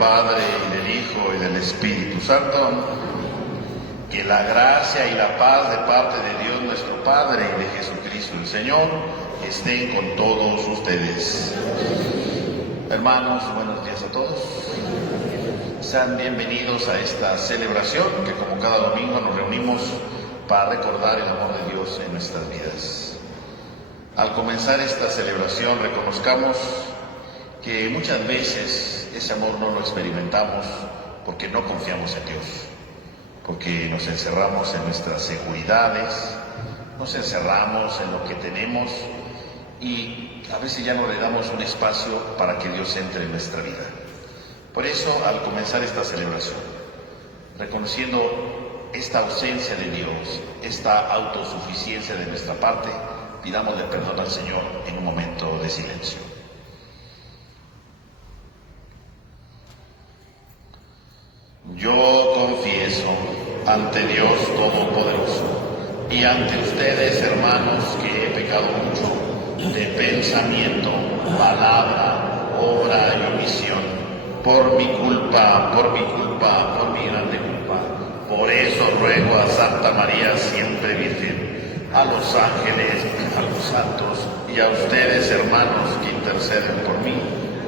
Padre, y del Hijo, y del Espíritu Santo. Que la gracia y la paz de parte de Dios nuestro Padre y de Jesucristo el Señor estén con todos ustedes. Hermanos, buenos días a todos. Sean bienvenidos a esta celebración que, como cada domingo, nos reunimos para recordar el amor de Dios en nuestras vidas. Al comenzar esta celebración, reconozcamos que muchas veces ese amor no lo experimentamos porque no confiamos en Dios, porque nos encerramos en nuestras seguridades, nos encerramos en lo que tenemos y a veces ya no le damos un espacio para que Dios entre en nuestra vida. Por eso, al comenzar esta celebración, reconociendo esta ausencia de Dios, esta autosuficiencia de nuestra parte, pidámosle perdón al Señor en un momento de silencio. Yo confieso ante Dios Todopoderoso y ante ustedes, hermanos, que he pecado mucho de pensamiento, palabra, obra y omisión, por mi culpa, por mi grande culpa. Por eso ruego a Santa María, siempre Virgen, a los ángeles, a los santos y a ustedes, hermanos, que interceden por mí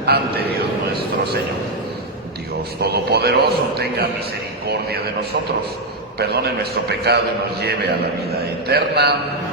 ante Dios nuestro Señor. Dios Todopoderoso tenga misericordia de nosotros, perdone nuestro pecado y nos lleve a la vida eterna.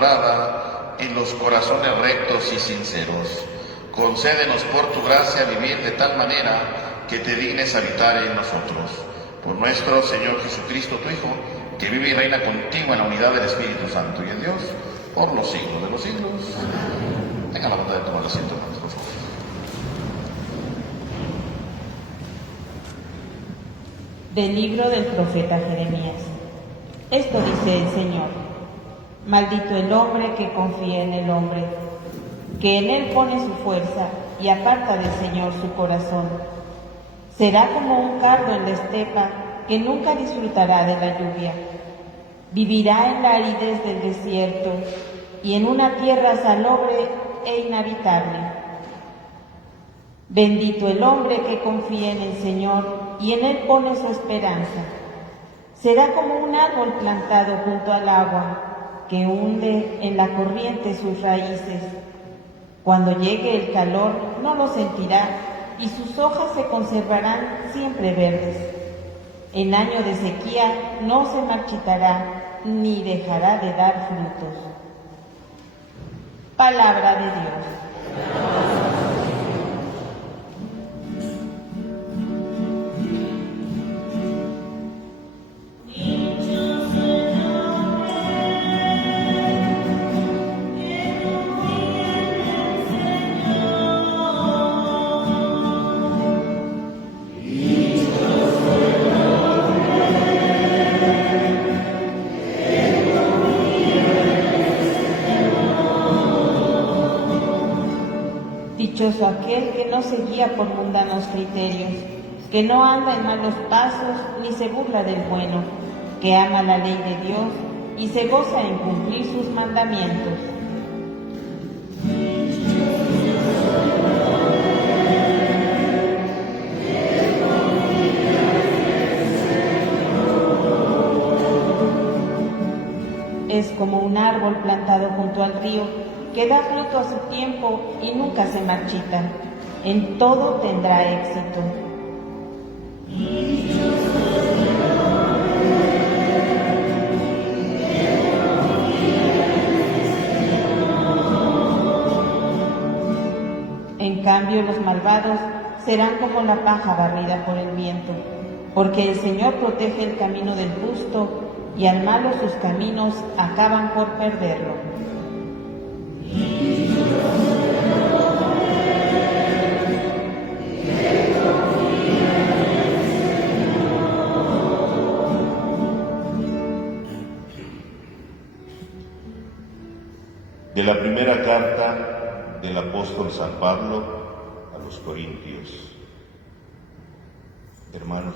morada en los corazones rectos y sinceros. Concédenos por tu gracia vivir de tal manera que te dignes habitar en nosotros. Por nuestro Señor Jesucristo, tu Hijo, que vive y reina contigo en la unidad del Espíritu Santo y en Dios, por los siglos de los siglos. Tenga la bondad de tomar asiento, hermanos, por favor. Del libro del profeta Jeremías. Esto dice el Señor: maldito el hombre que confía en el hombre, que en él pone su fuerza y aparta del Señor su corazón. Será como un cardo en la estepa que nunca disfrutará de la lluvia. Vivirá en la aridez del desierto y en una tierra salobre e inhabitable. Bendito el hombre que confía en el Señor y en él pone su esperanza. Será como un árbol plantado junto al agua, que hunde en la corriente sus raíces. Cuando llegue el calor no lo sentirá, y sus hojas se conservarán siempre verdes. En año de sequía no se marchitará, ni dejará de dar frutos. Palabra de Dios. Dichoso aquel que no se guía por mundanos criterios, que no anda en malos pasos ni se burla del bueno, que ama la ley de Dios y se goza en cumplir sus mandamientos. Es como un árbol plantado junto al río, que da fruto a su tiempo y nunca se marchita. En todo tendrá éxito. En cambio, los malvados serán como la paja barrida por el viento, porque el Señor protege el camino del justo y al malo sus caminos acaban por perderlo. De la primera carta del apóstol San Pablo a los Corintios. Hermanos,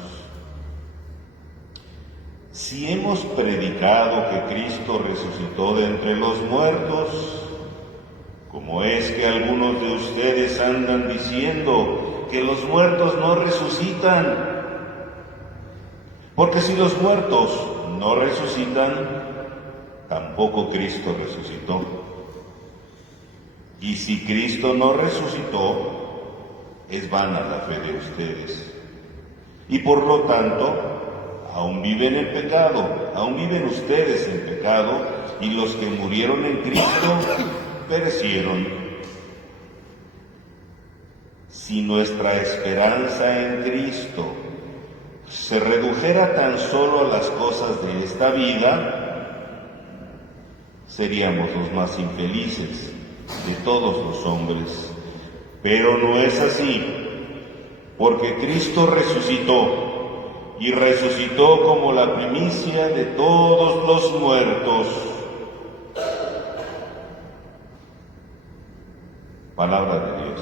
si hemos predicado que Cristo resucitó de entre los muertos, ¿cómo es que algunos de ustedes andan diciendo que los muertos no resucitan? Porque si los muertos no resucitan, tampoco Cristo resucitó. Y si Cristo no resucitó, es vana la fe de ustedes. Y por lo tanto, aún viven en pecado, aún viven ustedes en pecado, y los que murieron en Cristo perecieron. Si nuestra esperanza en Cristo se redujera tan solo a las cosas de esta vida, seríamos los más infelices de todos los hombres. Pero no es así, porque Cristo resucitó, y resucitó como la primicia de todos los muertos. Palabra de Dios.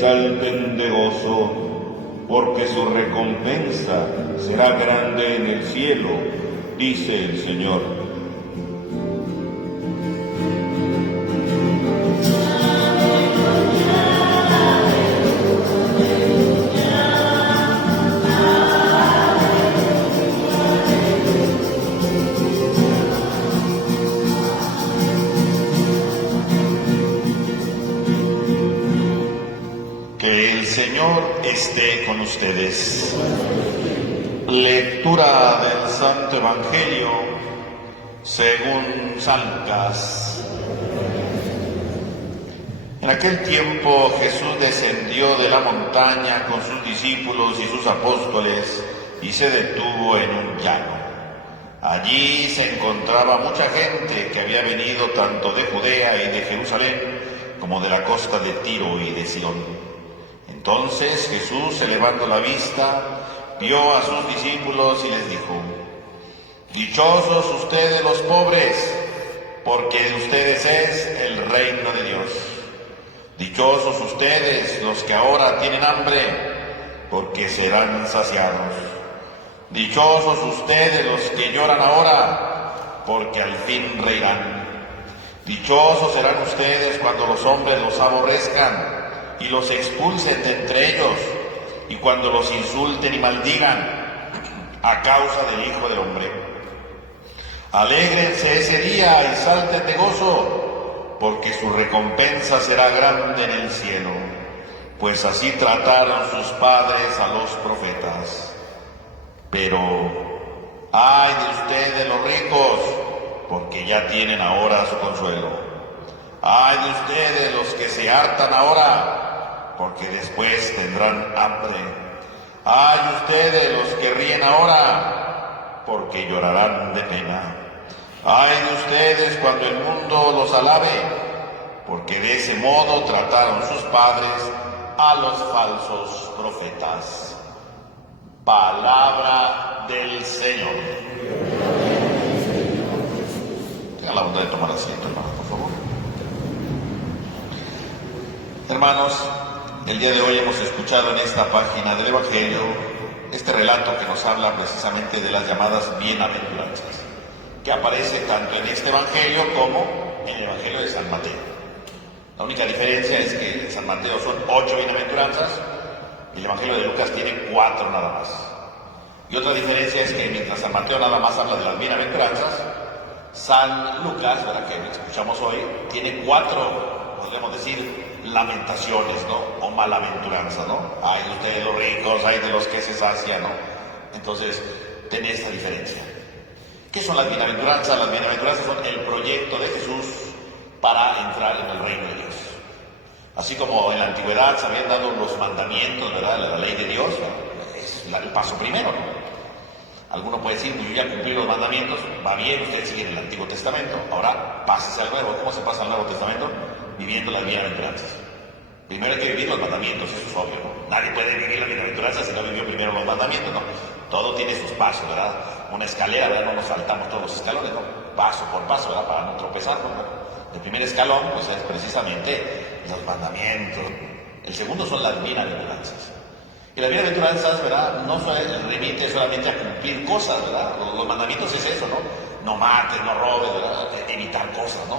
salten de gozo, porque su recompensa será grande en el cielo, dice el Señor. Que el Señor esté con ustedes. Lectura del Santo Evangelio según San Lucas. En aquel tiempo Jesús descendió de la montaña con sus discípulos y sus apóstoles y se detuvo en un llano. Allí se encontraba mucha gente que había venido tanto de Judea y de Jerusalén como de la costa de Tiro y de Sidón. Entonces Jesús, elevando la vista, vio a sus discípulos y les dijo: Dichosos ustedes los pobres, porque de ustedes es el reino de Dios. Dichosos ustedes los que ahora tienen hambre, porque serán saciados. Dichosos ustedes los que lloran ahora, porque al fin reirán. Dichosos serán ustedes cuando los hombres los aborrezcan y los expulsen de entre ellos, y cuando los insulten y maldigan a causa del Hijo del Hombre. Alégrense ese día y salten de gozo, porque su recompensa será grande en el cielo, pues así trataron sus padres a los profetas. Pero ay de ustedes los ricos, porque ya tienen ahora su consuelo. Ay de ustedes los que se hartan ahora, porque después tendrán hambre. Ay de ustedes los que ríen ahora, porque llorarán de pena. Ay de ustedes cuando el mundo los alabe, porque de ese modo trataron sus padres a los falsos profetas. Palabra del Señor. Tengan la bondad de tomar asiento, hermanos, por favor. Hermanos, el día de hoy hemos escuchado en esta página del Evangelio este relato que nos habla precisamente de las llamadas bienaventuranzas, que aparece tanto en este Evangelio como en el Evangelio de San Mateo. La única diferencia es que en San Mateo son 8 bienaventuranzas y el Evangelio de Lucas tiene 4 nada más. Y otra diferencia es que mientras San Mateo nada más habla de las bienaventuranzas, San Lucas, ¿verdad?, que escuchamos hoy, tiene 4, podríamos decir, lamentaciones, ¿no?, o malaventuranzas, ¿no? Ay de ustedes los ricos, ay de los que se sacian, ¿no? Entonces, tiene esta diferencia. ¿Qué son las bienaventuranzas? Las bienaventuranzas son el proyecto de Jesús para entrar en el reino de Dios. Así como en la antigüedad se habían dado los mandamientos, ¿verdad?, la ley de Dios, es el paso primero, ¿no? Alguno puede decir, yo ya cumplí los mandamientos, va bien, ustedes siguen el Antiguo Testamento, ahora pásese al Nuevo. ¿Cómo se pasa al Nuevo Testamento? Viviendo las bienaventuranzas. Primero hay que vivir los mandamientos, eso es obvio, ¿no? Nadie puede vivir las bienaventuranzas si no vivió primero los mandamientos, ¿no? Todo tiene sus pasos, ¿verdad? Una escalera, ¿verdad? No nos saltamos todos los escalones, ¿no? Paso por paso, ¿verdad? Para no tropezar, ¿no? El primer escalón, pues es precisamente los mandamientos. El segundo son las bienaventuranzas. Y las bienaventuranzas, ¿verdad?, no remite solamente a cumplir cosas, ¿verdad? Los mandamientos es eso, ¿no? No mates, no robes, ¿verdad? Evitar cosas, ¿no?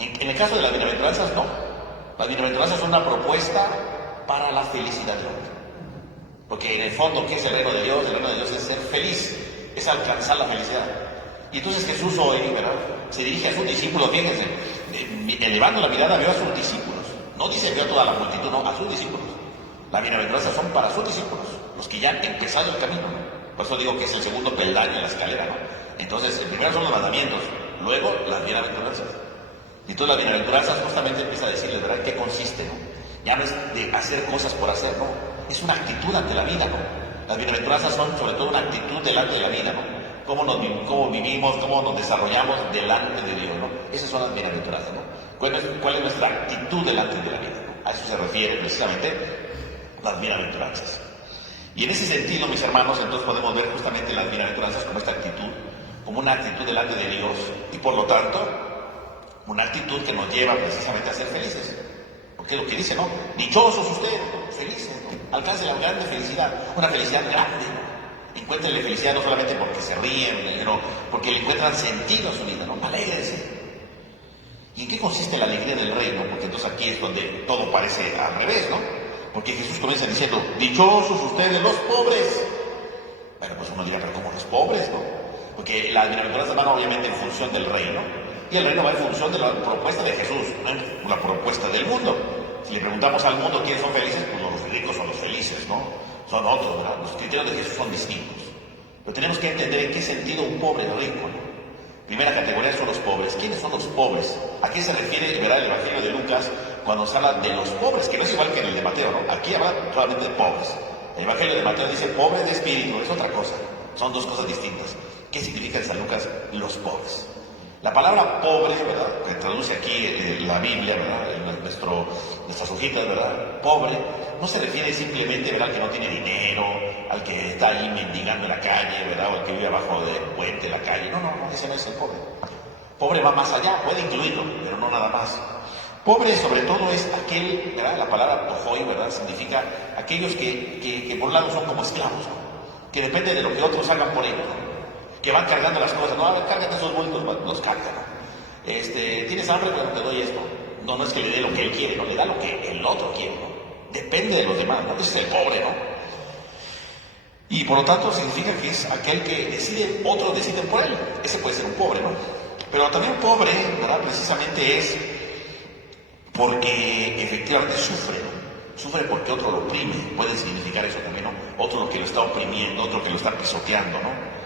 En el caso de las bienaventuranzas, no. Las bienaventuranzas son una propuesta para la felicidad del hombre. Porque en el fondo, ¿qué es el reino de Dios? El reino de Dios es ser feliz, es alcanzar la felicidad. Y entonces Jesús hoy, ¿verdad?, se dirige a sus discípulos, fíjense, elevando la mirada, vio a sus discípulos. No dice vio a toda la multitud, no, a sus discípulos. Las bienaventuranzas son para sus discípulos, los que ya han empezado el camino, ¿no? Por eso digo que es el segundo peldaño en la escalera, ¿no? Entonces, el primero son los mandamientos, luego las bienaventuranzas. Y entonces las bienaventuranzas justamente empieza a decirles, ¿verdad?, qué consiste, ¿no? Ya no es de hacer cosas por hacer, ¿no? Es una actitud ante la vida, ¿no? Las bienaventuranzas son sobre todo una actitud delante de la vida, ¿no? Cómo vivimos, cómo nos desarrollamos delante de Dios, ¿no? Esas son las bienaventuranzas, ¿no? ¿Cuál es nuestra actitud delante de la vida, ¿no? A eso se refiere precisamente las bienaventuranzas. Y en ese sentido, mis hermanos, entonces podemos ver justamente las bienaventuranzas como esta actitud, como una actitud delante de Dios, y por lo tanto, una actitud que nos lleva precisamente a ser felices. Porque es lo que dice, ¿no? Dichosos ustedes, ¿no? felices, ¿no? Alcancen la grande felicidad, una felicidad grande, ¿no? Encuéntrenle felicidad no solamente porque se ríen, sino porque le encuentran sentido a su vida, ¿no? Alégrense. ¿Y en qué consiste la alegría del reino? Porque entonces aquí es donde todo parece al revés, ¿no? Porque Jesús comienza diciendo, dichosos ustedes los pobres. Bueno, pues uno dirá, pero ¿cómo los pobres, no? Porque las bienaventuranzas van obviamente en función del reino, y el reino va en función de la propuesta de Jesús, no la propuesta del mundo. Si le preguntamos al mundo quiénes son felices, pues los ricos son los felices, ¿no? Son otros, ¿verdad? Los criterios de Jesús son distintos. Pero tenemos que entender en qué sentido un pobre es rico, ¿no? Primera categoría son los pobres. ¿Quiénes son los pobres? ¿A qué se refiere, verá, el Evangelio de Lucas cuando se habla de los pobres? Que no es igual que en el de Mateo, ¿no? Aquí habla solamente de pobres. El Evangelio de Mateo dice pobre de espíritu, es otra cosa. Son dos cosas distintas. ¿Qué significa en San Lucas los pobres? La palabra pobre, ¿verdad?, que traduce aquí la Biblia, ¿verdad?, en nuestras hojitas, ¿verdad?, pobre, no se refiere simplemente, ¿verdad?, al que no tiene dinero, al que está ahí mendigando en la calle, ¿verdad?, o al que vive abajo del puente de la calle. No, ese no es el pobre. Pobre va más allá, puede incluirlo, pero no nada más. Pobre sobre todo es aquel, ¿verdad?, la palabra pojoi, ¿verdad?, significa aquellos que por un lado son como esclavos, ¿no?, que dependen de lo que otros hagan por ellos, ¿no?, que van cargando las cosas, no, a ver, cárgate esos bultos, los cargan, ¿no? Tienes hambre, pero te doy esto. No es que le dé lo que él quiere, no, le da lo que el otro quiere, ¿no? Depende de los demás, ¿no? Ese es el pobre, ¿no? Y por lo tanto significa que es aquel que decide, otros deciden por él. Ese puede ser un pobre, ¿no? Pero también pobre, ¿verdad?, precisamente es porque efectivamente sufre, ¿no? Sufre porque otro lo oprime, puede significar eso también, ¿no? Otro lo que lo está oprimiendo, otro que lo está pisoteando, ¿no?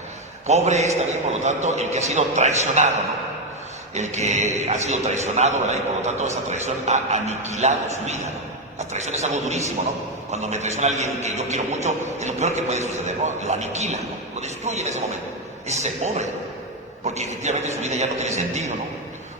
Pobre es también, por lo tanto, el que ha sido traicionado, ¿no? El que ha sido traicionado, ¿verdad? Y por lo tanto esa traición ha aniquilado su vida, ¿no? La traición es algo durísimo, ¿no? Cuando me traiciona alguien que yo quiero mucho, es lo peor que puede suceder, ¿no? Lo aniquila, ¿no? Lo destruye en ese momento. Ese es el pobre, porque efectivamente su vida ya no tiene sentido, ¿no?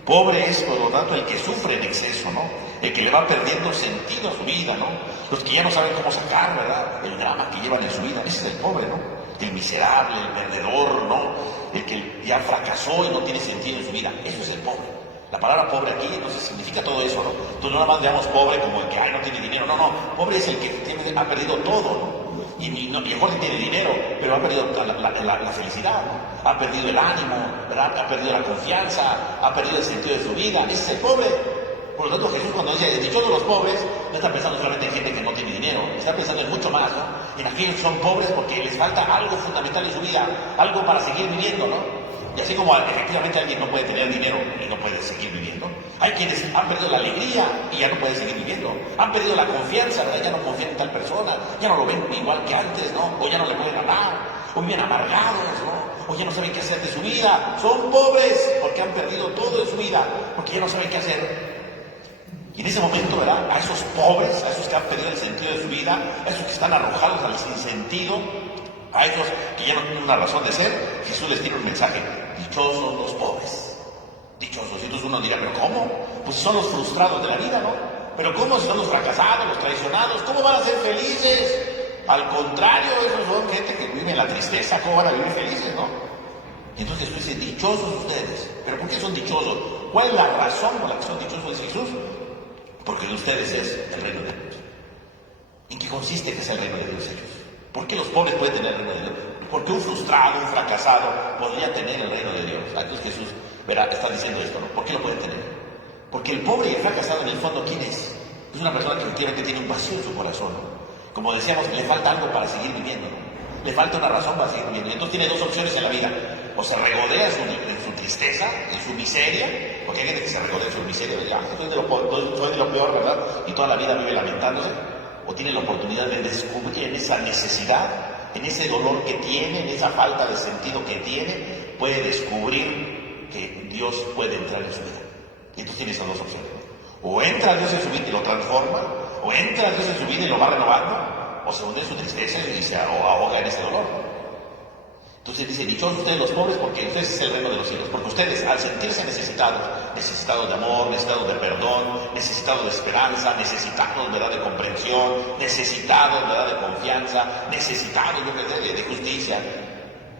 Pobre es, por lo tanto, el que sufre en exceso, ¿no? El que le va perdiendo sentido a su vida, ¿no? Los que ya no saben cómo sacar, ¿verdad?, el drama que llevan en su vida. Ese es el pobre, ¿no? El miserable, el perdedor, ¿no? El que ya fracasó y no tiene sentido en su vida. Eso es el pobre. La palabra pobre aquí no se significa todo eso, ¿no? Entonces no nada más veamos pobre como el que no tiene dinero. No. Pobre es el que ha perdido todo, ¿no? Y mejor que tiene dinero, pero ha perdido la felicidad, ¿no? Ha perdido el ánimo, ¿verdad?, ha perdido la confianza, ha perdido el sentido de su vida. Ese es el pobre. Por lo tanto, Jesús cuando dice dichosos los pobres, no está pensando solamente en gente que no tiene dinero, está pensando en mucho más, ¿no? En aquellos que son pobres porque les falta algo fundamental en su vida, algo para seguir viviendo, ¿no? Y así como efectivamente alguien no puede tener dinero y no puede seguir viviendo, hay quienes han perdido la alegría y ya no pueden seguir viviendo, han perdido la confianza, ¿verdad?, ya no confían en tal persona, ya no lo ven igual que antes, ¿no? O ya no le pueden hablar, o viven amargados, ¿no? O ya no saben qué hacer de su vida, son pobres porque han perdido todo en su vida, porque ya no saben qué hacer. Y en ese momento, ¿verdad?, a esos pobres, a esos que han perdido el sentido de su vida, a esos que están arrojados al sinsentido, a esos que ya no tienen una razón de ser, Jesús les tiene un mensaje: dichosos los pobres, dichosos. Y entonces uno dirá, ¿pero cómo? Pues son los frustrados de la vida, ¿no? ¿Pero cómo? Si son los fracasados, los traicionados, ¿cómo van a ser felices? Al contrario, esos son gente que vive en la tristeza, ¿cómo van a vivir felices, no? Y entonces Jesús dice, dichosos ustedes. ¿Pero por qué son dichosos? ¿Cuál es la razón por la que son dichosos, dice Jesús? Porque de ustedes es el reino de Dios. ¿En qué consiste que es el reino de Dios ellos? ¿Por qué los pobres pueden tener el reino de Dios? ¿Por qué un frustrado, un fracasado podría tener el reino de Dios? Entonces Jesús, verá, está diciendo esto, ¿no? ¿Por qué lo pueden tener? Porque el pobre y el fracasado en el fondo, ¿quién es? Es una persona que efectivamente tiene un vacío en su corazón, ¿no? Como decíamos, le falta algo para seguir viviendo, ¿no? Le falta una razón para seguir viviendo. Entonces tiene dos opciones en la vida: o se regodea en su tristeza, en su miseria, porque hay gente que se regodea en su miseria, de soy de lo peor, ¿verdad?, y toda la vida vive lamentándose. O tiene la oportunidad de descubrir en esa necesidad, en ese dolor que tiene, en esa falta de sentido que tiene, puede descubrir que Dios puede entrar en su vida. Y entonces tiene esas dos opciones: o entra Dios en su vida y lo transforma, o entra Dios en su vida y lo va renovando, o se hunde en su tristeza y se ahoga en ese dolor. Entonces dice, dichosos ustedes los pobres, porque ustedes es el reino de los cielos. Porque ustedes, al sentirse necesitados de amor, necesitados de perdón, necesitados de esperanza, necesitados, ¿verdad?, de comprensión, necesitados, ¿verdad?, de confianza, necesitados, de justicia,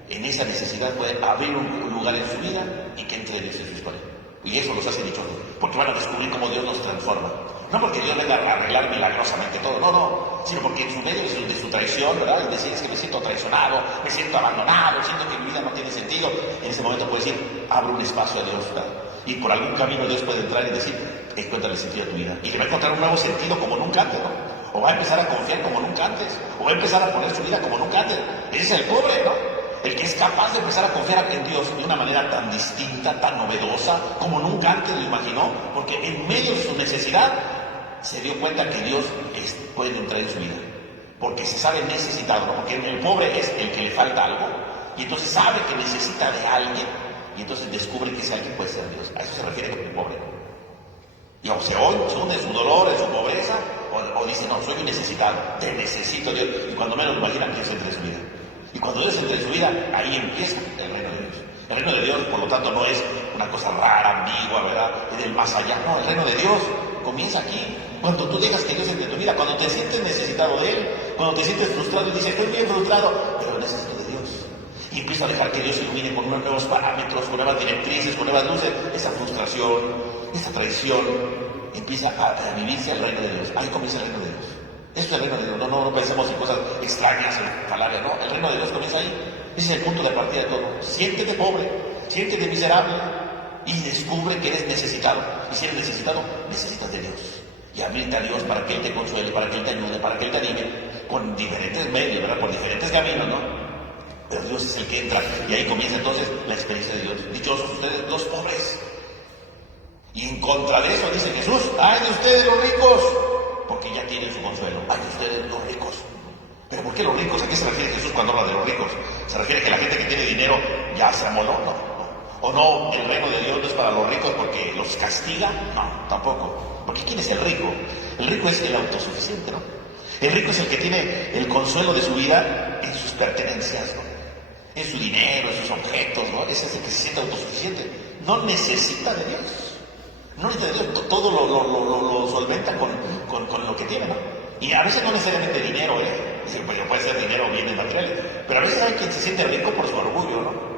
en esa necesidad puede abrir un lugar en su vida y que entre Dios en su historia. Y eso los hace dichosos, porque van a descubrir cómo Dios los transforma. No porque Dios venga a arreglar milagrosamente todo, no. sino porque en su medio de su traición, ¿verdad? Y decir, es que me siento traicionado, me siento abandonado, siento que mi vida no tiene sentido. En ese momento puede decir, abre un espacio a Dios, ¿verdad? Y por algún camino Dios puede entrar y decir, encuentra el sentido de tu vida. Y le va a encontrar un nuevo sentido como nunca antes, ¿no? O va a empezar a confiar como nunca antes, o va a empezar a poner su vida como nunca antes. Ese es el pobre, ¿no? El que es capaz de empezar a confiar en Dios de una manera tan distinta, tan novedosa, como nunca antes lo imaginó, porque en medio de su necesidad se dio cuenta que Dios puede entrar en su vida, porque se sabe necesitado, ¿no? Porque el pobre es el que le falta algo, y entonces sabe que necesita de alguien, y entonces descubre que ese alguien puede ser Dios. A eso se refiere con el pobre. Y o se hunde en su dolor, en su pobreza, o dice, no, soy un necesitado, te necesito Dios, y cuando menos lo imagina, Dios entra en su vida. Y cuando Dios entra en su vida, ahí empieza el reino de Dios. El reino de Dios, por lo tanto, no es una cosa rara, ambigua, ¿verdad? Es del más allá. No, el reino de Dios comienza aquí. Cuando tú dejas que Dios entre en tu vida, cuando te sientes necesitado de Él, cuando te sientes frustrado y dices, estoy bien frustrado, pero necesito de Dios. Y empieza a dejar que Dios ilumine con unos nuevos parámetros, con nuevas directrices, con nuevas luces, esa frustración, esa traición, empieza a vivirse el reino de Dios. Ahí comienza el reino de Dios. Eso es el reino de Dios. No pensemos en cosas extrañas, en palabras, no. El reino de Dios comienza ahí. Ese es el punto de partida de todo. Siéntete pobre, siéntete miserable y descubre que eres necesitado. Y si eres necesitado, necesitas de Dios. Y abrirte a Dios para que Él te consuele, para que Él te ayude, para que Él te anime, con diferentes medios, ¿verdad? Por diferentes caminos, ¿no? Pero Dios es el que entra y ahí comienza entonces la experiencia de Dios. Dichosos ustedes los pobres. Y en contra de eso dice Jesús, ¡ay de ustedes los ricos! Porque ya tienen su consuelo. ¡Ay de ustedes los ricos! ¿Pero por qué los ricos? ¿A qué se refiere Jesús cuando habla de los ricos? ¿Se refiere que la gente que tiene dinero ya se amoló? No. ¿O no, el reino de Dios no es para los ricos porque los castiga? No, tampoco. Porque ¿quién es el rico? El rico es el autosuficiente, ¿no? El rico es el que tiene el consuelo de su vida en sus pertenencias, ¿no? En su dinero, en sus objetos, ¿no? Ese es el que se siente autosuficiente. No necesita de Dios. No necesita de Dios. Todo lo solventa con lo que tiene, ¿no? Y a veces no necesariamente dinero, puede ser dinero o bienes materiales. Pero a veces hay quien se siente rico por su orgullo, ¿no?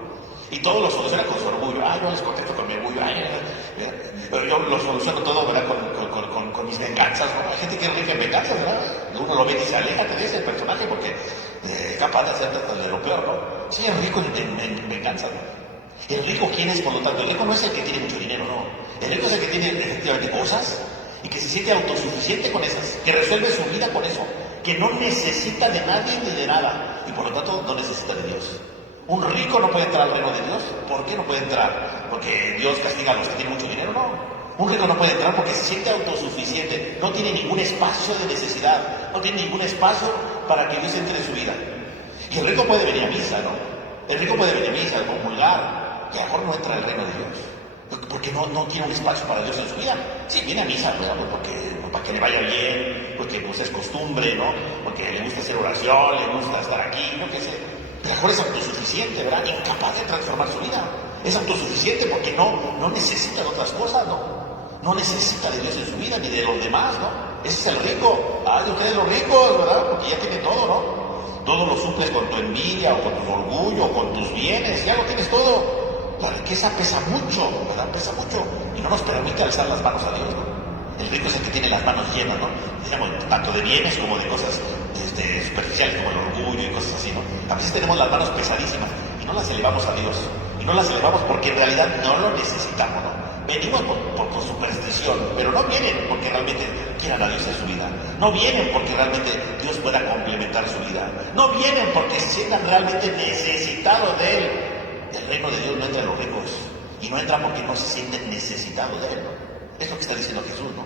Y todo lo soluciona con su orgullo. Yo les contesto con mi orgullo. Pero yo lo soluciono todo, ¿verdad? Con mis venganzas, ¿no? Hay gente que es rica en venganzas, ¿verdad? Uno lo ve y dice, aléjate de ese personaje porque es capaz de hacerte de lo peor, ¿no? Sí, es rico en venganza, ¿no? El rico, ¿quién es, por lo tanto? El rico no es el que tiene mucho dinero, no. El rico es el que tiene efectivamente cosas y que se siente autosuficiente con esas, que resuelve su vida con eso, que no necesita de nadie ni de nada y por lo tanto no necesita de Dios. Un rico no puede entrar al reino de Dios. ¿Por qué no puede entrar? ¿Porque Dios castiga a los que tienen mucho dinero? No. Un rico no puede entrar porque se siente autosuficiente, no tiene ningún espacio de necesidad, no tiene ningún espacio para que Dios entre en su vida. Y el rico puede venir a misa, ¿no? El rico puede venir a misa, a comulgar, y a lo mejor no entra al reino de Dios, porque no tiene un espacio para Dios en su vida. Sí, viene a misa, ¿verdad? Para que le vaya bien, porque pues, es costumbre, ¿no? Porque le gusta hacer oración, le gusta estar aquí, no qué sé. Pero a lo mejor es autosuficiente, ¿verdad? Incapaz de transformar su vida. Es autosuficiente porque no necesita de otras cosas, ¿no? No necesita de Dios en su vida ni de los demás, ¿no? Ese es el rico. De ustedes los ricos, ¿verdad? Porque ya tienen todo, ¿no? Todo lo suples con tu envidia o con tu orgullo o con tus bienes, ya lo tienes todo. La riqueza pesa mucho, ¿verdad? Pesa mucho y no nos permite alzar las manos a Dios, ¿no? El rico es el que tiene las manos llenas, ¿no? Digamos, tanto de bienes como de cosas superficiales como el orgullo y cosas así, ¿no? A veces tenemos las manos pesadísimas y no las elevamos a Dios. Y no las elevamos porque en realidad no lo necesitamos, ¿no? Venimos por superstición, pero no vienen porque realmente quieran a Dios en su vida. No vienen porque realmente Dios pueda complementar su vida. No vienen porque se sientan realmente necesitados de Él. El reino de Dios no entra en los ricos. Y no entra porque no se sienten necesitados de Él, ¿no? Es lo que está diciendo Jesús, ¿no?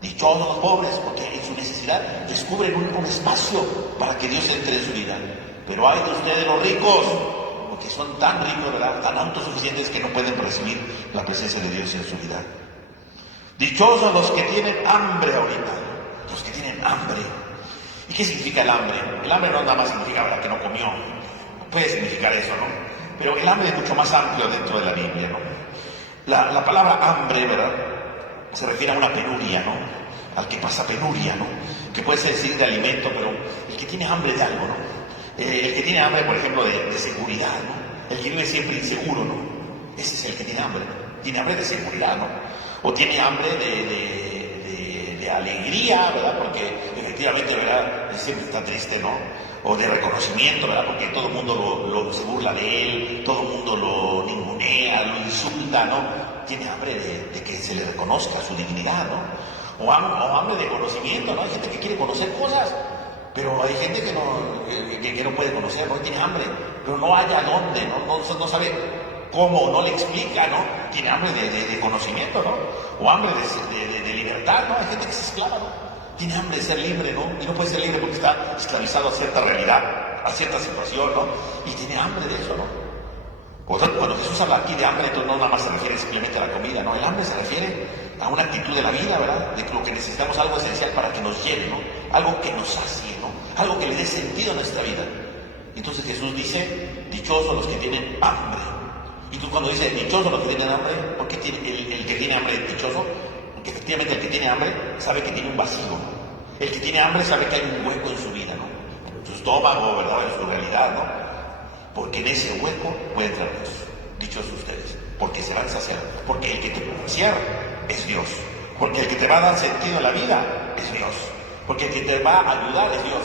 Dichosos los pobres porque en su necesidad descubren un espacio para que Dios entre en su vida. Pero hay de ustedes los ricos, porque son tan ricos, ¿verdad? Tan autosuficientes que no pueden recibir la presencia de Dios en su vida. Dichosos los que tienen hambre ahorita, los que tienen hambre. ¿Y qué significa el hambre? El hambre no nada más significa, ¿verdad?, que no comió. Puede significar eso, ¿no? Pero el hambre es mucho más amplio dentro de la Biblia, ¿no? La palabra hambre, ¿verdad?, se refiere a una penuria, ¿no? Al que pasa penuria, ¿no? Que puede ser decir de alimento, pero el que tiene hambre de algo, ¿no? El que tiene hambre, por ejemplo, de seguridad, ¿no? El que vive siempre inseguro, ¿no? Ese es el que tiene hambre, ¿no? Tiene hambre de seguridad, ¿no? O tiene hambre de alegría, ¿verdad? Porque efectivamente, ¿verdad? Siempre está triste, ¿no? O de reconocimiento, ¿verdad? Porque todo el mundo se burla de él, todo el mundo lo ningunea, lo insulta, ¿no? Tiene hambre de que se le reconozca su dignidad, ¿no? O hambre de conocimiento, ¿no? Hay gente que quiere conocer cosas, pero hay gente que no puede conocer, no tiene hambre, pero no haya dónde, no sabe cómo, no le explica, ¿no? Tiene hambre de conocimiento, ¿no? O hambre de libertad, ¿no? Hay gente que se esclava, ¿no? Tiene hambre de ser libre, ¿no? Y no puede ser libre porque está esclavizado a cierta realidad, a cierta situación, ¿no? Y tiene hambre de eso, ¿no? Por tanto, cuando Jesús habla aquí de hambre, entonces no nada más se refiere simplemente a la comida, ¿no? El hambre se refiere a una actitud de la vida, ¿verdad? De lo que necesitamos, algo esencial para que nos llene, ¿no? Algo que nos sacie, ¿no? Algo que le dé sentido a nuestra vida. Entonces Jesús dice, dichosos los que tienen hambre. Y tú cuando dices dichosos los que tienen hambre, ¿por qué el que tiene hambre es dichoso? Porque efectivamente el que tiene hambre sabe que tiene un vacío, ¿no? El que tiene hambre sabe que hay un hueco en su vida, ¿no? En su estómago, ¿verdad? En su realidad, ¿no? Porque en ese hueco puede entrar Dios. Dichosos ustedes, porque se van a saciar. Porque el que te puede saciar es Dios. Porque el que te va a dar sentido a la vida es Dios. Porque el que te va a ayudar es Dios.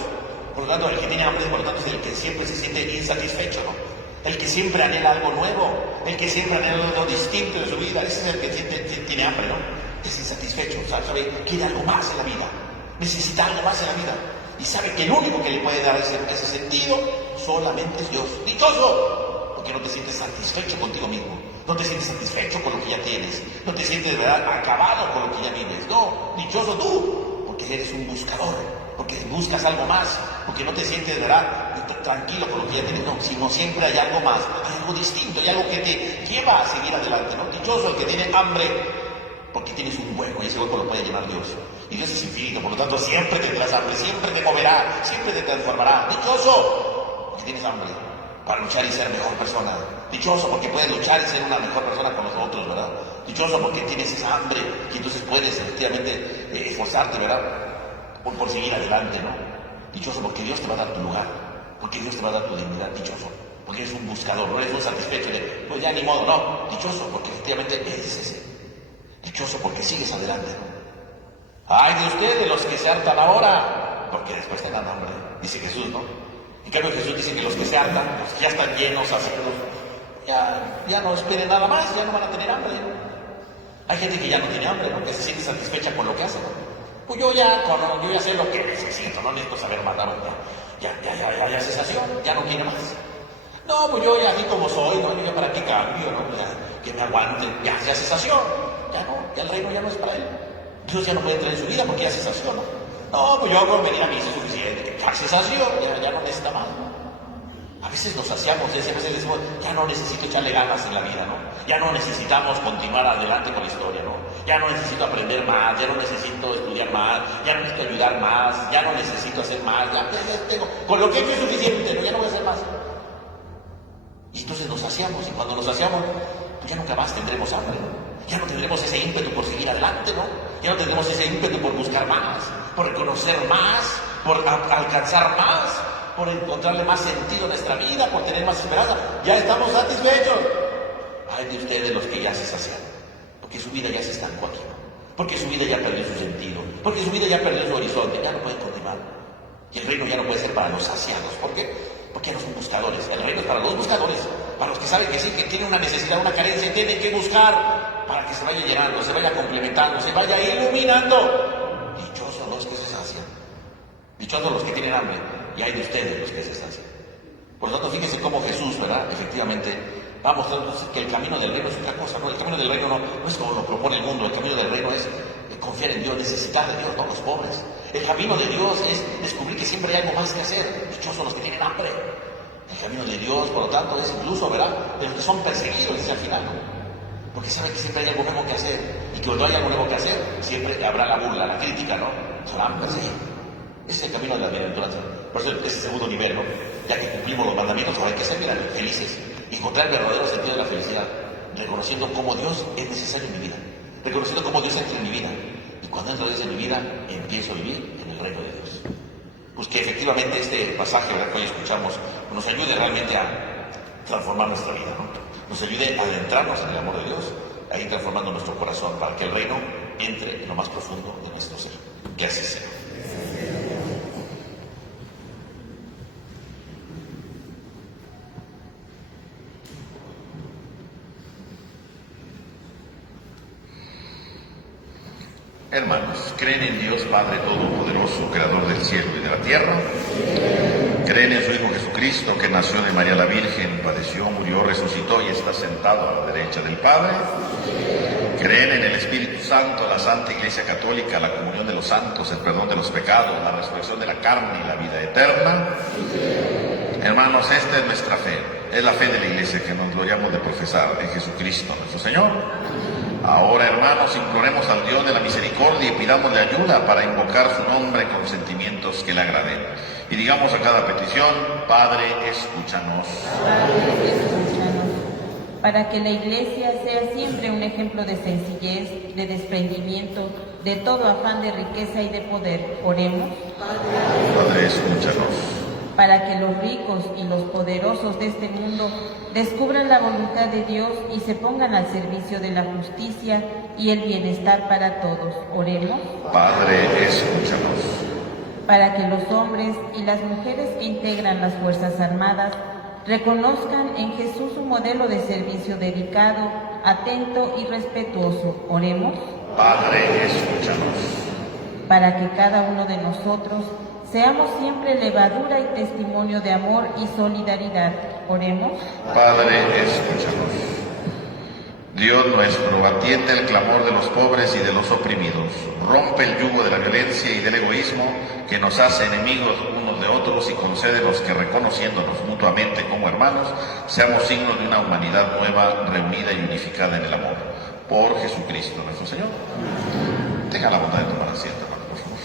Por lo tanto, el que tiene hambre, por lo tanto, es el que siempre se siente insatisfecho, ¿no? El que siempre anhela algo nuevo, el que siempre anhela algo distinto de su vida, ese es el que tiene hambre, ¿no? Es insatisfecho, ¿sabe? Quiere algo más en la vida, necesita algo más en la vida. Y sabe que el único que le puede dar ese sentido solamente es Dios. ¡Dichoso! Porque no te sientes satisfecho contigo mismo, no te sientes satisfecho con lo que ya tienes, no te sientes de verdad acabado con lo que ya vives. No, dichoso tú, porque eres un buscador, porque buscas algo más, porque no te sientes de verdad tranquilo con lo que ya tienes, no, sino siempre hay algo más, hay algo distinto, hay algo que te lleva a seguir adelante, ¿no? Dichoso el que tiene hambre, porque tienes un hueco y ese hueco lo puede llenar Dios. Y Dios es infinito, por lo tanto siempre tendrás hambre, siempre te moverá, siempre te transformará. Dichoso porque tienes hambre para luchar y ser mejor persona. Dichoso porque puedes luchar y ser una mejor persona con los otros, ¿verdad? Dichoso porque tienes esa hambre y entonces puedes efectivamente esforzarte, ¿verdad? Por seguir adelante, ¿no? Dichoso porque Dios te va a dar tu lugar, porque Dios te va a dar tu dignidad. Dichoso porque eres un buscador, no eres un satisfecho de, pues ya ni modo, no. Dichoso porque efectivamente eres ese. Dichoso porque sigues adelante, ¿no? Ay de ustedes los que se hartan ahora, porque después tendrán hambre, dice Jesús, ¿no? En cambio Jesús dice que los que se hartan, los que ya están llenos, saciados, ya no esperen nada más, ya no van a tener hambre. Hay gente que ya no tiene hambre, ¿no? Que se siente satisfecha con lo que hace, ¿no? Pues yo ya sé lo que necesito, no necesito saber más, ¿no? Ya sensación, ya no quiere más. No, pues yo ya así como soy, ¿no? Yo ya para qué cambio, ¿no? Ya, que me aguanten, ya sensación, ya el reino ya no es para él. Dios ya no puede entrar en su vida porque ya sensación, ¿no? No, pues yo con venir a mí es suficiente, ya sensación, ya no necesita más, ¿no? A veces nos saciamos, a veces decimos, ya no necesito echarle ganas en la vida, ¿no? Ya no necesitamos continuar adelante con la historia, ¿no? Ya no necesito aprender más, ya no necesito estudiar más, ya no necesito ayudar más, ya no necesito hacer más, ya tengo, con lo que he hecho es suficiente, ¿no? Ya no voy a hacer más. Y entonces nos saciamos, y cuando nos saciamos, pues ya nunca más tendremos hambre, ¿no? Ya no tendremos ese ímpetu por seguir adelante, ¿no? Ya no tendremos ese ímpetu por buscar más, por reconocer más, por alcanzar más, por encontrarle más sentido a nuestra vida, por tener más esperanza. Ya estamos satisfechos. Ay de ustedes los que ya se saciaron, porque su vida ya se estancó aquí, porque su vida ya perdió su sentido, porque su vida ya perdió su horizonte, ya no pueden continuar. Y el reino ya no puede ser para los saciados. ¿Por qué? Porque ya no son buscadores. El reino es para los buscadores, para los que saben que sí, que tienen una necesidad, una carencia y tienen que buscar para que se vaya llenando, se vaya complementando, se vaya iluminando. Dichosos los que se sacian, dichosos los que tienen hambre, y hay de ustedes los que se sacian. Por lo tanto, fíjense cómo Jesús, ¿verdad? Efectivamente, va mostrando que el camino del reino es otra cosa, ¿no? El camino del reino no es como lo propone el mundo, el camino del reino es confiar en Dios, necesitar de Dios, no los pobres. El camino de Dios es descubrir que siempre hay algo más que hacer. Dichosos los que tienen hambre. El camino de Dios, por lo tanto, es incluso, ¿verdad?, de los que son perseguidos, dice al final, ¿no? Porque saben que siempre hay algo nuevo que hacer. Y que cuando hay algo nuevo que hacer, siempre habrá la burla, la crítica, ¿no? Se van a perseguir. Ese es el camino de la bienaventuranza. Por eso es el segundo nivel, ¿no? Ya que cumplimos los mandamientos, ahora hay que ser felices. Y encontrar el verdadero sentido de la felicidad. Reconociendo cómo Dios es necesario en mi vida. Reconociendo cómo Dios entra en mi vida. Y cuando entra Dios en mi vida, empiezo a vivir en el reino de Dios. Pues que efectivamente este pasaje, ¿verdad?, que hoy escuchamos, nos ayude realmente a transformar nuestra vida, ¿no? Nos ayude a adentrarnos en el amor de Dios, a ir transformando nuestro corazón para que el reino entre en lo más profundo de nuestro ser. Que así sea. Hermanos, ¿creen en Dios Padre Todopoderoso, Creador del cielo y de la tierra? ¿Creen en su Hijo Jesucristo, que nació de María la Virgen, padeció, murió, resucitó y está sentado a la derecha del Padre? ¿Creen en el Espíritu Santo, la Santa Iglesia Católica, la comunión de los santos, el perdón de los pecados, la resurrección de la carne y la vida eterna? Hermanos, esta es nuestra fe. Es la fe de la Iglesia que nos gloriamos de profesar en Jesucristo nuestro Señor. Ahora, hermanos, imploremos al Dios de la misericordia y pidámosle ayuda para invocar su nombre con sentimientos que le agraden. Y digamos a cada petición: Padre, escúchanos. Padre, escúchanos. Para que la Iglesia sea siempre un ejemplo de sencillez, de desprendimiento, de todo afán de riqueza y de poder, oremos. Padre, escúchanos. Para que los ricos y los poderosos de este mundo descubran la voluntad de Dios y se pongan al servicio de la justicia y el bienestar para todos, oremos. Padre, escúchanos. Para que los hombres y las mujeres que integran las Fuerzas Armadas reconozcan en Jesús un modelo de servicio dedicado, atento y respetuoso, oremos. Padre, escúchanos. Para que cada uno de nosotros seamos siempre levadura y testimonio de amor y solidaridad, oremos. Padre, escúchanos. Dios nuestro, atiende el clamor de los pobres y de los oprimidos. Rompe el yugo de la violencia y del egoísmo que nos hace enemigos unos de otros y concédenos que, reconociéndonos mutuamente como hermanos, seamos signos de una humanidad nueva, reunida y unificada en el amor. Por Jesucristo nuestro Señor. Tenga la bondad de tomar asiento, hermano, por favor.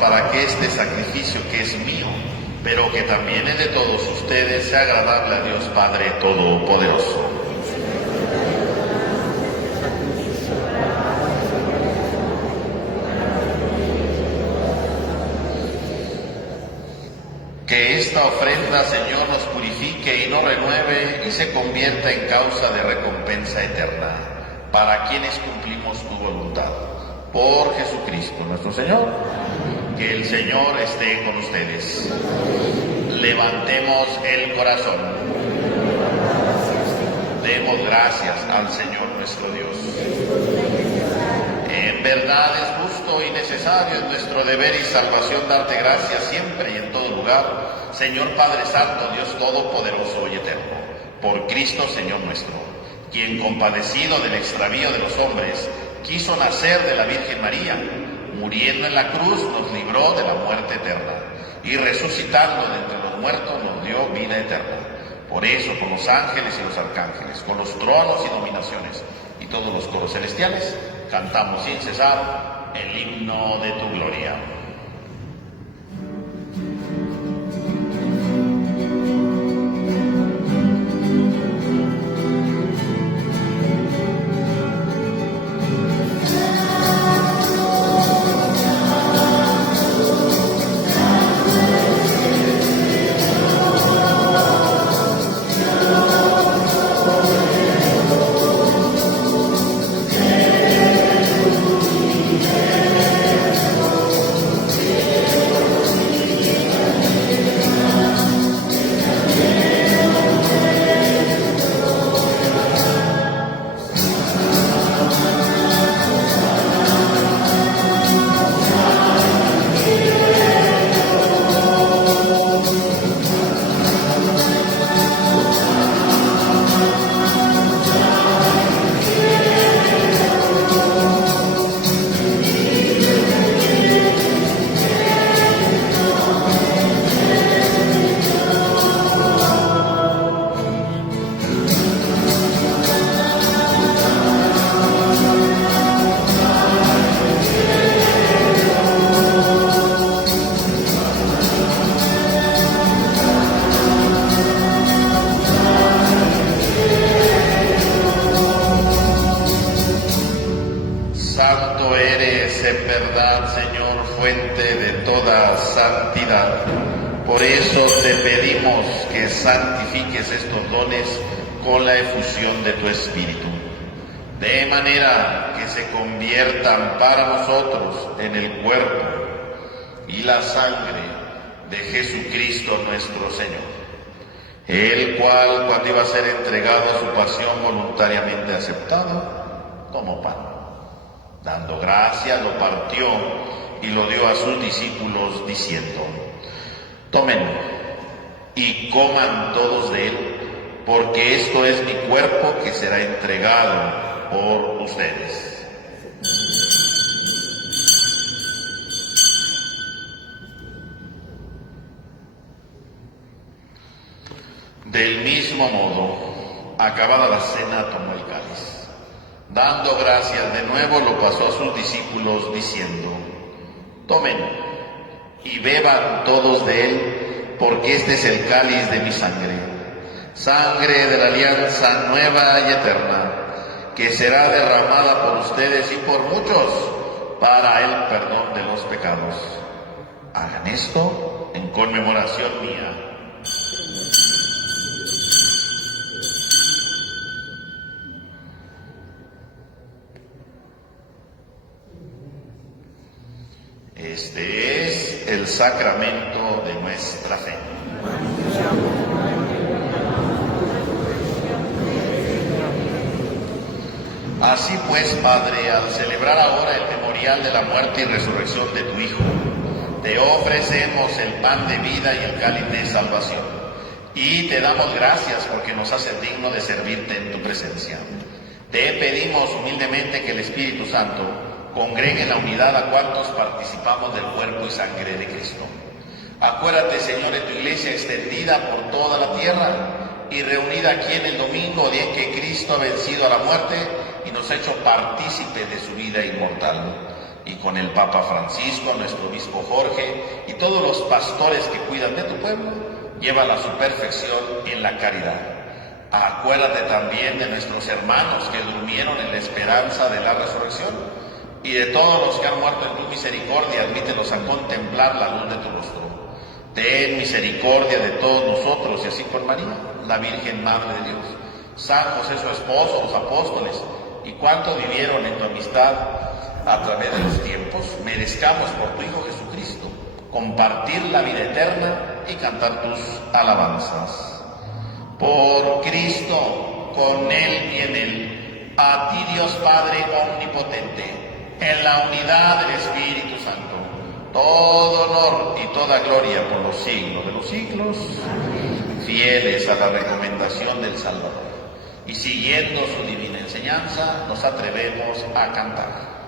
Para que este sacrificio, que es mío, pero que también es de todos ustedes, sea agradable a Dios Padre Todopoderoso. Que esta ofrenda, Señor, nos purifique y nos renueve y se convierta en causa de recompensa eterna para quienes cumplimos tu voluntad. Por Jesucristo nuestro Señor. Que el Señor esté con ustedes. Levantemos el corazón. Demos gracias al Señor nuestro Dios. En verdad es justo y necesario, es nuestro deber y salvación darte gracias siempre y en todo lugar, Señor Padre Santo, Dios Todopoderoso y Eterno, por Cristo Señor nuestro, quien, compadecido del extravío de los hombres, quiso nacer de la Virgen María, muriendo en la cruz nos libró de la muerte eterna, y resucitando de entre los muertos nos dio vida eterna. Por eso, con los ángeles y los arcángeles, con los tronos y dominaciones y todos los coros celestiales, cantamos sin cesar el himno de tu gloria. santidad. Por eso te pedimos que santifiques estos dones con la efusión de tu Espíritu, de manera que se conviertan para nosotros en el cuerpo y la sangre de Jesucristo nuestro Señor, el cual, cuando iba a ser entregado a su pasión voluntariamente aceptado, tomó pan. Dando gracias, lo partió y lo dio a sus discípulos, diciendo: tomen y coman todos de él, porque esto es mi cuerpo que será entregado por ustedes. Del mismo modo, acabada la cena, tomó el cáliz. Dando gracias de nuevo, lo pasó a sus discípulos, diciendo: tomen y beban todos de él, porque este es el cáliz de mi sangre, sangre de la alianza nueva y eterna, que será derramada por ustedes y por muchos para el perdón de los pecados. Hagan esto en conmemoración mía. Este es el sacramento de nuestra fe. Así pues, Padre, al celebrar ahora el memorial de la muerte y resurrección de tu Hijo, te ofrecemos el pan de vida y el cáliz de salvación, y te damos gracias porque nos haces digno de servirte en tu presencia. Te pedimos humildemente que el Espíritu Santo congregue en la unidad a cuantos participamos del cuerpo y sangre de Cristo. Acuérdate, Señor, de tu iglesia extendida por toda la tierra y reunida aquí en el domingo, día en que Cristo ha vencido a la muerte y nos ha hecho partícipes de su vida inmortal. Y con el Papa Francisco, nuestro obispo Jorge y todos los pastores que cuidan de tu pueblo, llévala a su perfección en la caridad. Acuérdate también de nuestros hermanos que durmieron en la esperanza de la resurrección, y de todos los que han muerto en tu misericordia, admítelos a contemplar la luz de tu rostro. Ten misericordia de todos nosotros, y así por María, la Virgen Madre de Dios, San José su esposo, los apóstoles, y cuantos vivieron en tu amistad a través de los tiempos, merezcamos por tu Hijo Jesucristo compartir la vida eterna y cantar tus alabanzas. Por Cristo, con Él y en Él, a ti Dios Padre omnipotente, en la unidad del Espíritu Santo, todo honor y toda gloria por los siglos de los siglos. Fieles a la recomendación del Salvador y siguiendo su divina enseñanza, nos atrevemos a cantar.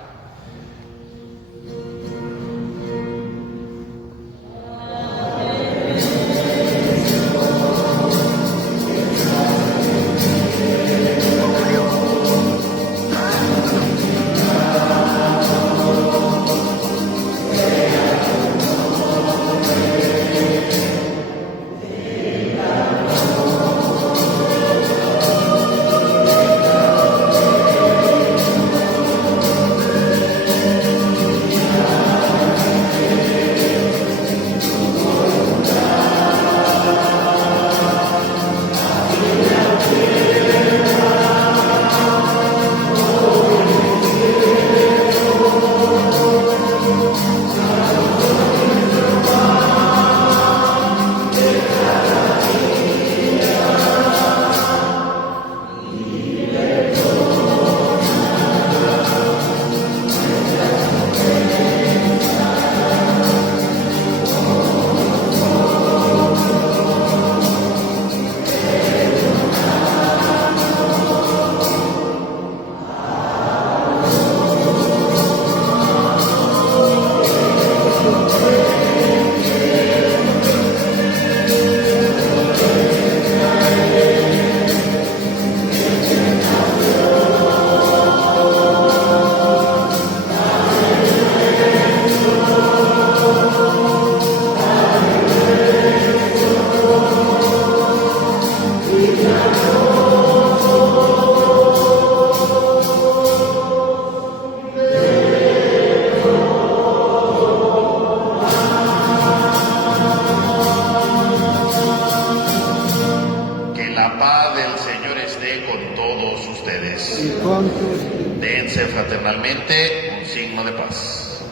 todos ustedes. y con tu espíritu. Dense fraternalmente un signo de paz.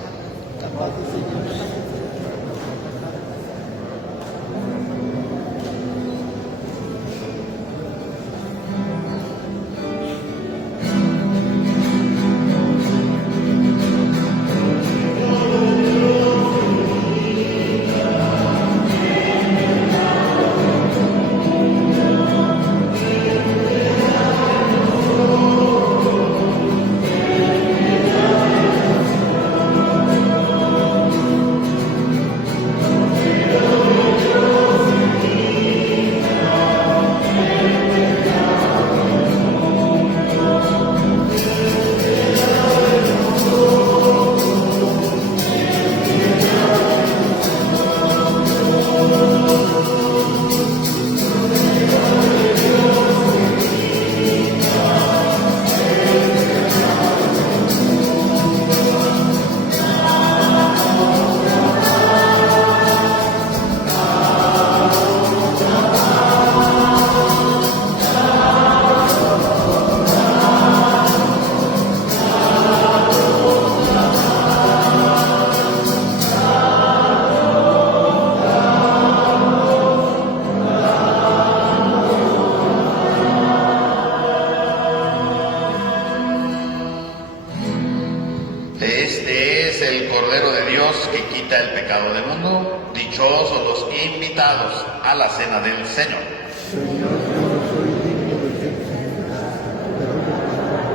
La paz del Señor. Este es el Cordero de Dios que quita el pecado del mundo. Dichosos los invitados a la cena del Señor. Señor, yo no soy digno de que entres, pero una palabra.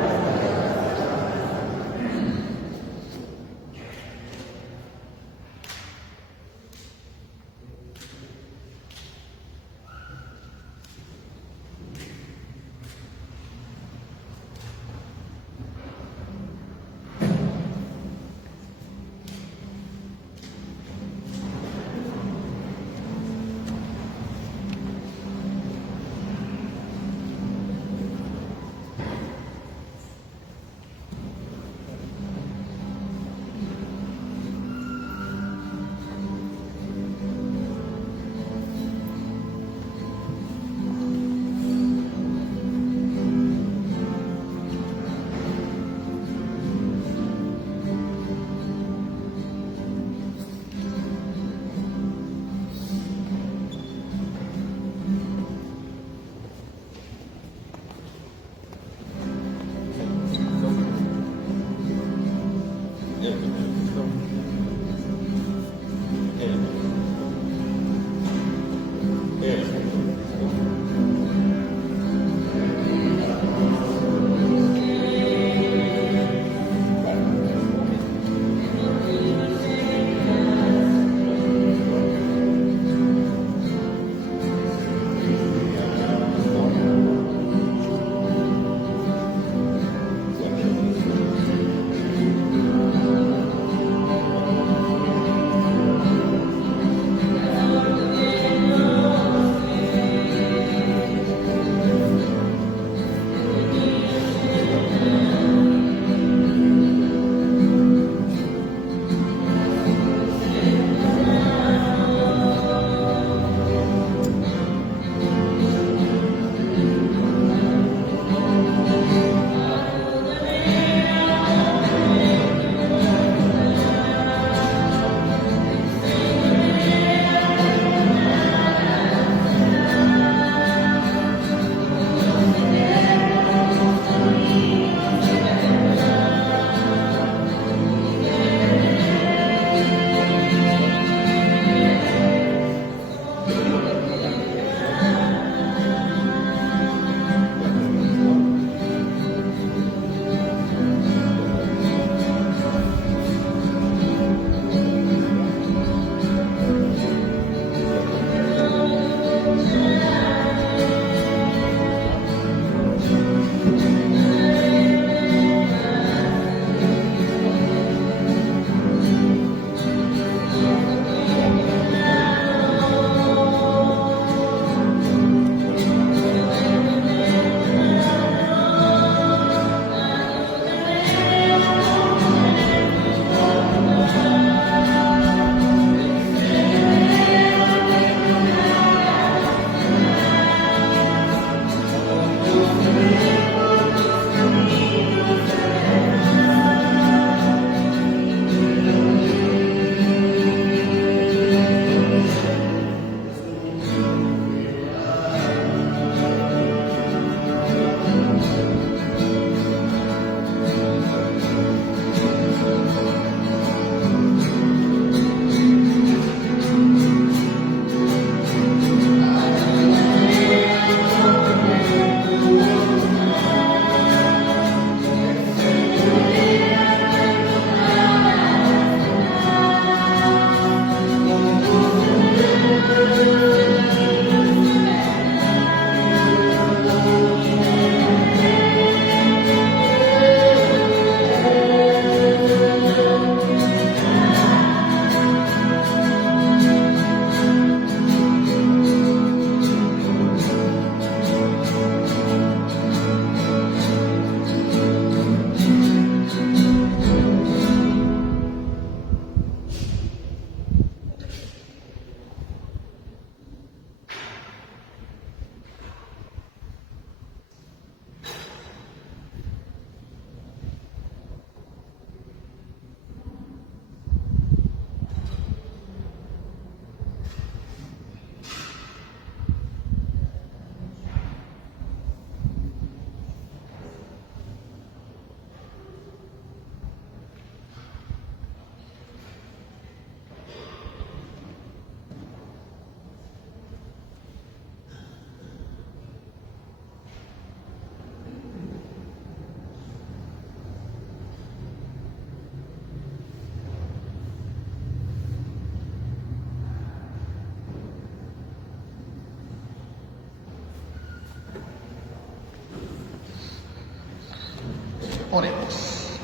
Oremos.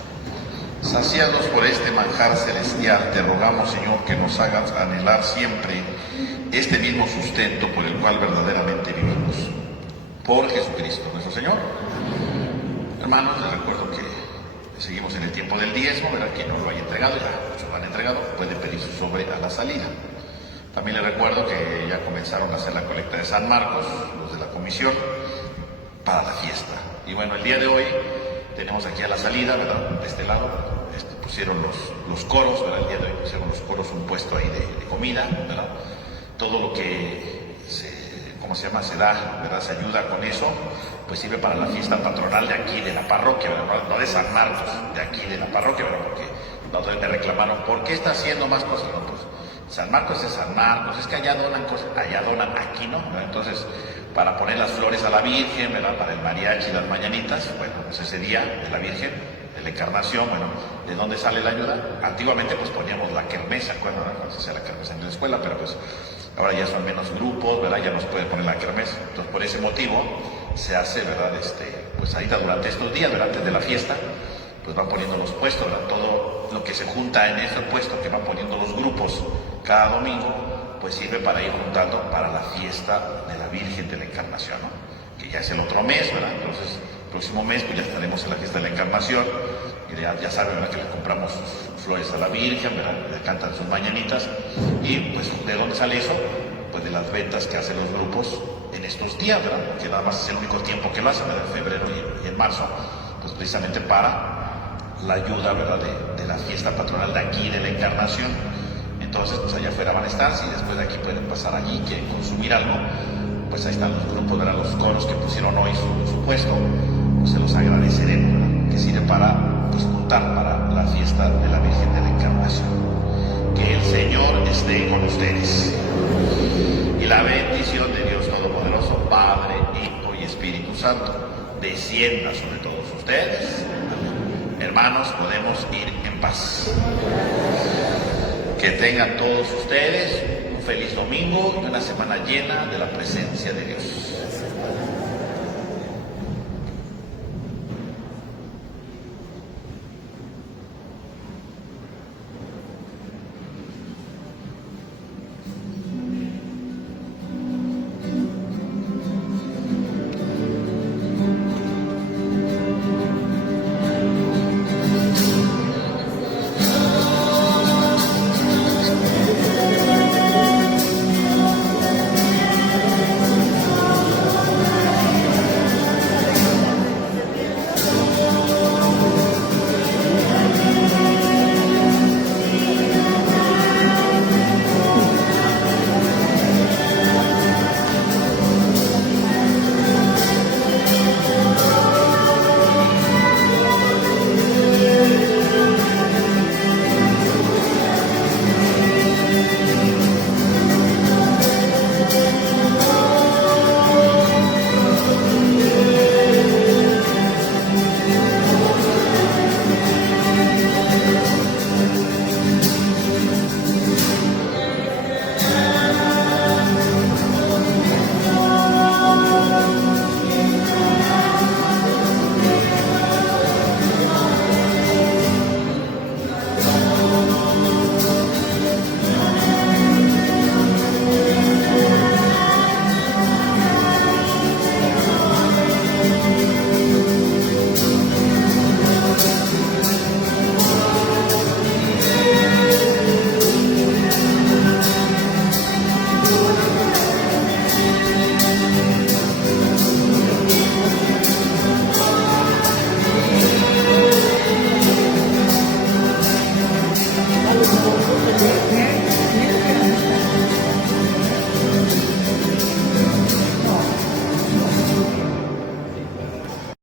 Saciados por este manjar celestial, te rogamos, Señor, que nos hagas anhelar siempre este mismo sustento por el cual verdaderamente vivimos. Por Jesucristo nuestro Señor. Hermanos, les recuerdo que seguimos en el tiempo del diezmo, ¿verdad? Quien no lo haya entregado, ya muchos lo han entregado, puede pedir su sobre a la salida. También les recuerdo que ya comenzaron a hacer la colecta de San Marcos, los de la comisión, para la fiesta. Y bueno, el día de hoy tenemos aquí a la salida, ¿verdad? De este lado, pusieron los coros, ¿verdad? El día de hoy pusieron los coros un puesto ahí de comida, ¿verdad? Todo lo que se da, ¿verdad? Se ayuda con eso, pues sirve para la fiesta patronal de aquí, de la parroquia, ¿verdad? No de San Marcos, de aquí, de la parroquia, ¿verdad? Porque la otra vez me reclamaron, ¿por qué está haciendo más cosas? No, pues San Marcos es San Marcos, es que allá donan cosas, allá donan, aquí no, ¿verdad? Entonces, para poner las flores a la Virgen, ¿verdad? Para el mariachi y las mañanitas, bueno, pues ese día de la Virgen, de la Encarnación, bueno, ¿de dónde sale la ayuda? Antiguamente pues poníamos la kermés, ¿se acuerdan? No sé si la kermés en la escuela, pero pues ahora ya son menos grupos, ¿verdad? Ya no se puede poner la kermés. Entonces por ese motivo se hace, ¿verdad? Pues ahorita durante estos días, ¿verdad? Antes de la fiesta, pues van poniendo los puestos, ¿verdad? Todo lo que se junta en ese puesto que van poniendo los grupos cada domingo, pues sirve para ir juntando para la fiesta de la Virgen de la Encarnación, ¿no? Que ya es el otro mes, ¿verdad? Entonces, el próximo mes pues ya estaremos en la fiesta de la Encarnación, y ya saben, ¿verdad? Que le compramos flores a la Virgen, ¿verdad? Le cantan sus mañanitas, y pues ¿de dónde sale eso? Pues de las ventas que hacen los grupos en estos días, ¿verdad? Que nada más es el único tiempo que lo hacen, ¿verdad? En febrero y en marzo, pues precisamente para la ayuda, ¿verdad? De la fiesta patronal de aquí, de la Encarnación. Entonces, pues allá afuera van a estar, si después de aquí pueden pasar allí, quieren consumir algo, pues ahí están los grupos, ¿verdad? Los coros que pusieron hoy su puesto, pues se los agradeceremos, ¿verdad? Que sirve para, pues, juntar para la fiesta de la Virgen de la Encarnación. Que el Señor esté con ustedes. Y la bendición de Dios Todopoderoso, Padre, Hijo y Espíritu Santo, descienda sobre todos ustedes. Hermanos, podemos ir en paz. Que tengan todos ustedes un feliz domingo y una semana llena de la presencia de Dios.